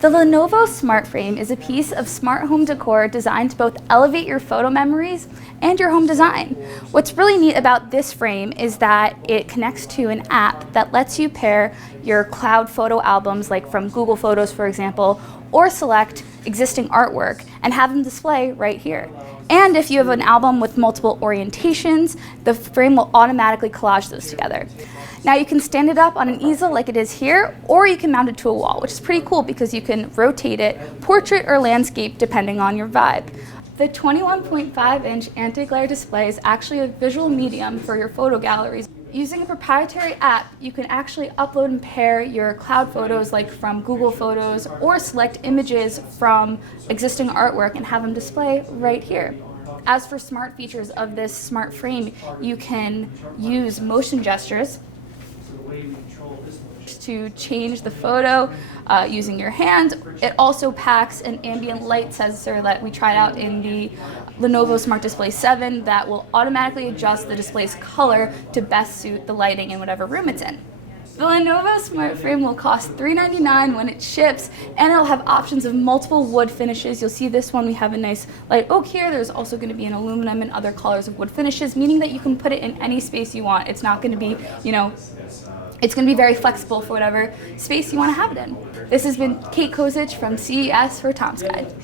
The Lenovo Smart Frame is a piece of smart home decor designed to both elevate your photo memories and your home design. What's really neat about this frame is that it connects to an app that lets you pair your cloud photo albums, like from Google Photos, for example, or select existing artwork and have them display right here. And if you have an album with multiple orientations, the frame will automatically collage those together. Now you can stand it up on an easel like it is here, or you can mount it to a wall, which is pretty cool because you can rotate it, portrait or landscape, depending on your vibe. The 21.5-inch anti-glare display is actually a visual medium for your photo galleries. Using a proprietary app, you can actually upload and pair your cloud photos like from Google Photos or select images from existing artwork and have them display right here. As for smart features of this smart frame, you can use motion gestures to change the photo using your hand. It also packs an ambient light sensor that we tried out in the Lenovo Smart Display 7 that will automatically adjust the display's color to best suit the lighting in whatever room it's in. The Lenovo Smart Frame will cost $399 when it ships, and it'll have options of multiple wood finishes. You'll see this one, we have a nice light oak here. There's also going to be an aluminum and other colors of wood finishes, meaning that you can put it in any space you want. It's not going to be, it's going to be very flexible for whatever space you want to have it in. This has been Kate Kozich from CES for Tom's Guide.